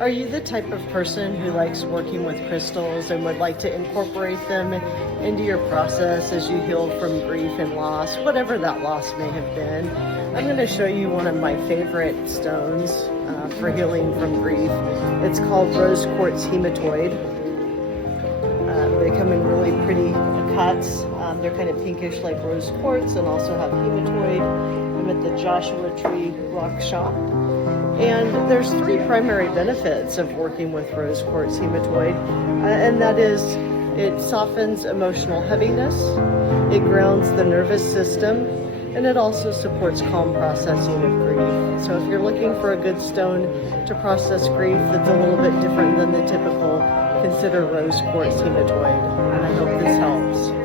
Are you the type of person who likes working with crystals and would like to incorporate them into your process as you heal from grief and loss, whatever that loss may have been? I'm going to show you one of my favorite stones for healing from grief. It's called rose quartz hematoid. They come in really pretty cuts. They're kind of pinkish like rose quartz, and also have hematoid. I'm at the Joshua Tree Rock Shop. And there's three primary benefits of working with rose quartz hematoid, and that is it softens emotional heaviness, it grounds the nervous system, and it also supports calm processing of grief. So if you're looking for a good stone to process grief that's a little bit different than the typical, consider rose quartz hematoid, and I hope this helps.